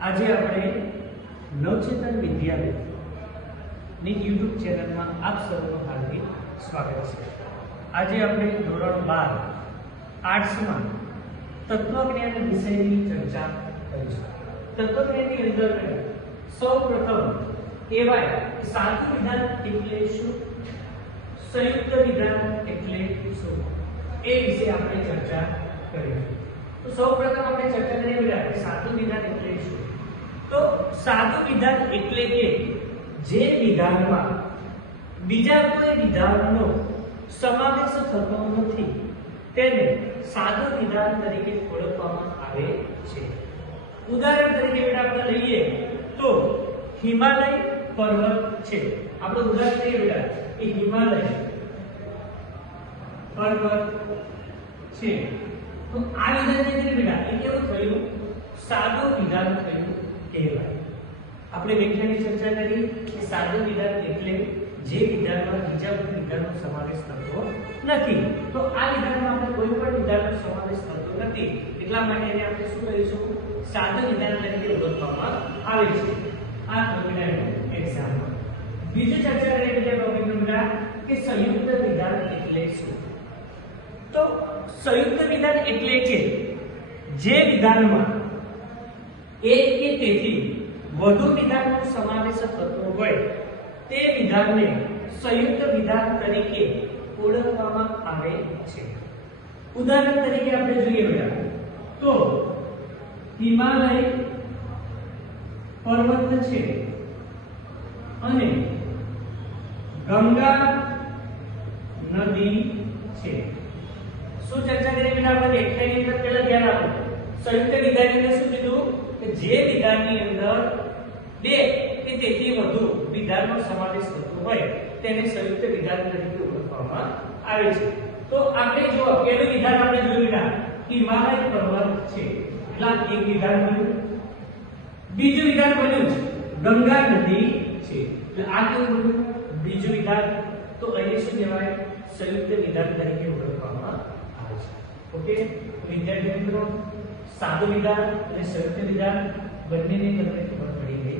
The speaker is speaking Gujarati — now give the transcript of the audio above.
આજે આપણે નવચેતન વિદ્યાલય ની YouTube ચેનલમાં આપ સૌનું હાર્દિક સ્વાગત છે। આજે આપણે ધોરણ 12 આર્ટ્સમાં તત્વજ્ઞાન વિષયની ચર્ચા કરીશું। તત્વજ્ઞાનની અંદર સૌપ્રથમ કહેવાય કે સાદું વિધાન એટલે શું, સંયુક્ત વિધાન એટલે શું, એ વિશે આપણે ચર્ચા કરીશું। તો સૌપ્રથમ આપણે ચર્ચા કરીએ કે સાદું વિધાન એટલે શું। તો સાદું વિધાન એટલે કે જે વિધાનમાં બીજા કોઈ વિધાનનો સમાવેશ થતો નથી તેને સાદું વિધાન તરીકે ઓળખવામાં આવે છે। ઉદાહરણ તરીકે આપણે લઈએ તો હિમાલય પર્વત છે। આપણે ઉદાહરણ લઈએ બેટા કે હિમાલય પર્વત છે। તો આ વિધાન જે છે બેટા એ કેવું થયું, સાદું વિધાન થયું કહેવાય। આપણે વ્યાખ્યાની ચર્ચા કરી કે સાદું વિધાન એટલે જે વિધાનમાં બીજા કોઈ વિધાનનો સમાવેશ થતો નથી। તો આ વિધાનમાં આપણે કોઈ પણ વિધાનનો સમાવેશ થતો નથી એટલા માટે એને આપણે શું કહીશું, સાદું વિધાન તરીકે ઓળખવામાં આવે છે। આ ટોપિકનું એક્ઝામ્પલ। બીજી ચર્ચા કરીએ બીજા ટોપિકનું કે સંયુક્ત વિધાન એટલે શું। તો સંયુક્ત વિધાન એટલે કે જે વિધાનમાં એક કે તેથી વધુ વિધાનનો સમાવેશ થતો હોય તે વિધાનને સંયુક્ત વિધાન તરીકે ઓળખવામાં આવે છે। ઉદાહરણ તરીકે આપણે જોઈએ બેટા તો હિમાલય પર્વત છે અને ગંગા નદી છે। શું ચર્ચા કરી બેટા આપણે વ્યાખ્યાની અંદર પહેલા ધ્યાન આપો। સંયુક્ત વિધાનની અંદર શું કીધું કે જે વિધાનની અંદર બે કે તેથી વધુ વિધાનનો સમાવેશ થતો હોય તેને સંયુક્ત વિધાન તરીકે ઓળખવામાં આવે છે। તો આપણે જો પહેલું વિધાન આપણે જોયું બેટા હિમાલય પર્વત છે એટલા એક વિધાન બન્યું। બીજું વિધાન બન્યું ગંગા નદી છે એટલે આ કેવું બન્યું, બીજું વિધાન। તો અહીં શું કહેવાય, સંયુક્ત વિધાન તરીકે ઓળખવામાં આવે છે। ઓકે વિદ્યાર્થી મિત્રો, સાદું વિધાન અને સંયુક્ત વિધાન બંનેને તમને ખબર પડી ગઈ।